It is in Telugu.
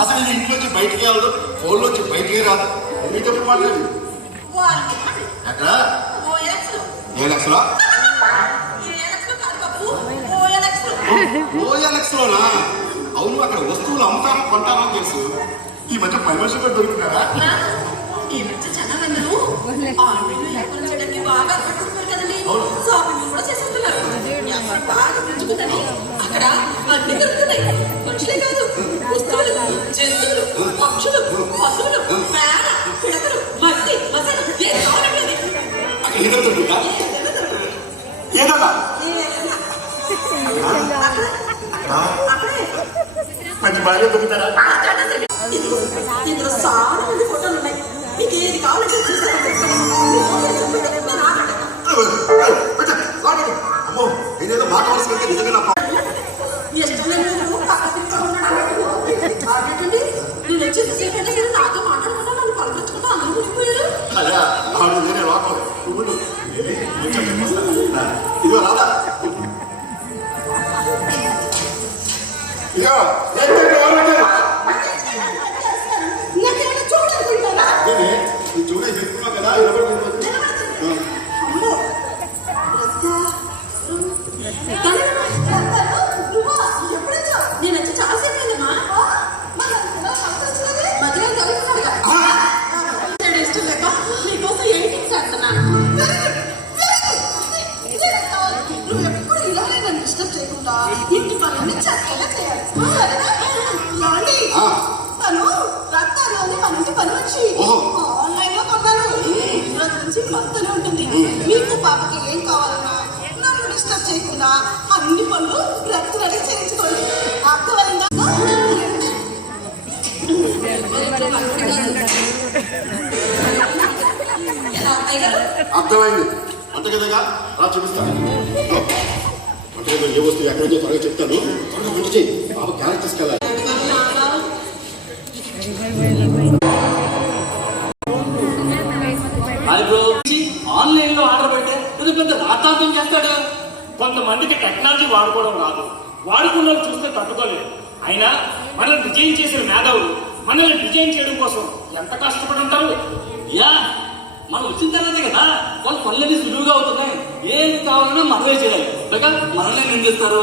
అసలు ఇది ఇంట్లోంచి బయటికి రాదు, ఫోన్లోంచి బయటికి రాదు. నీకు ఎప్పుడు మాట్లాడి ఎక్కడ ఓఎల్ఎక్స్లో ఓఎల్ఎక్స్లోనా? అవును, అక్కడ వస్తువులు అమ్ముతారో కొంటారో తెలుసు. ఈ మధ్య పర్మిషన్ కూడా దొరుకుతారా? ఈ మధ్య జనాలందరూ ఆన్లైన్లో వ్యాపారం చేయడానికి బాగా ఆకట్టుకుంటారు కదండి. షాపింగ్ కూడా చేసేస్తున్నారు. వ్యాపారం బాగా పెంచుకుందని అక్కడ అన్ని దొరుకుతున్నాయి. మనుషులే కాదు, వస్తువులు, జంతువులు, పక్షులు, పశువులు, పేడ, పిడకలు, మట్టి, మసాలా ఏం కావాలండి. ఏదో దొరుకుతా ఏదన్నా మంచి బాగా దొరుకుతారా? ఇందులో చాలా మంది ఫోటోలు ఉన్నాయి. మీకు ఏది కావాలంటే అమ్మో, నేనేదో మాట్లాడాల్సి నిజంగా ఇష్టం లేని నేను వచ్చేసి ఏంటంటే నాతో మాట్లాడుకుంటా నన్ను పలకరించుకుంటా అందరూ మునిగిపోయారు. అదే ఆవిడ నేనే లోపల నువ్వు ఇదిగో రాదా ఇదిగో చూడే చెప్తున్నావు కదా నేను వచ్చి చాలా సేపు అయిందమ్మా. మధ్యలో కలుగుతున్నాడుగా ఇష్టం లేక మీకోసం ఎయిటింగ్స్ ఆడుతున్నాను. నువ్వు ఎప్పుడు ఇలాగే నన్ను డిస్టర్బ్ చేయకుండా ఇంటి పనులన్నీ చక్కగా చేయాలి. తను రత్తాలు అని మన ఇంటి పని వచ్చి ఆన్లైన్ లో కొన్నాను. ఈరోజు నుంచి వస్తూనే ఉంటుంది. మీకు పాపకి ఏం కావాలన్నా నన్ను డిస్టర్బ్ చేయకుండా అన్ని పనులు రత్తులని చేయించుకోండి. అర్థమైందా? అర్థమైంది. అంతే కదగా రా చూపిస్తాను. అంటే ఏ వస్తువు ఎక్కడ నుంచో త్వరగా చెప్తాను. త్వరగా ముందు చేయి. బాబు క్యారెక్ట్ తీసుకెళ్ళాలి. ఆన్లైన్ లో ఆర్డర్ పెడితే ఇది పెద్ద రాతాంతం చేస్తాడు. కొంతమందికి టెక్నాలజీ వాడుకోవడం రాదు, వాడుకున్న వాళ్ళు చూస్తే తట్టుకోలేదు. అయినా మనల్ని డిజైన్ చేసిన మేధావులు మనల్ని డిజైన్ చేయడం కోసం ఎంత కష్టపడి ఉంటారు. యా, మనం వచ్చిన తర్వాతే కదా వాళ్ళు పనులన్నీ సులువుగా అవుతున్నాయి. ఏం కావాలన్నా మనమే చేయాలి, మనల్ని నిందిస్తారు.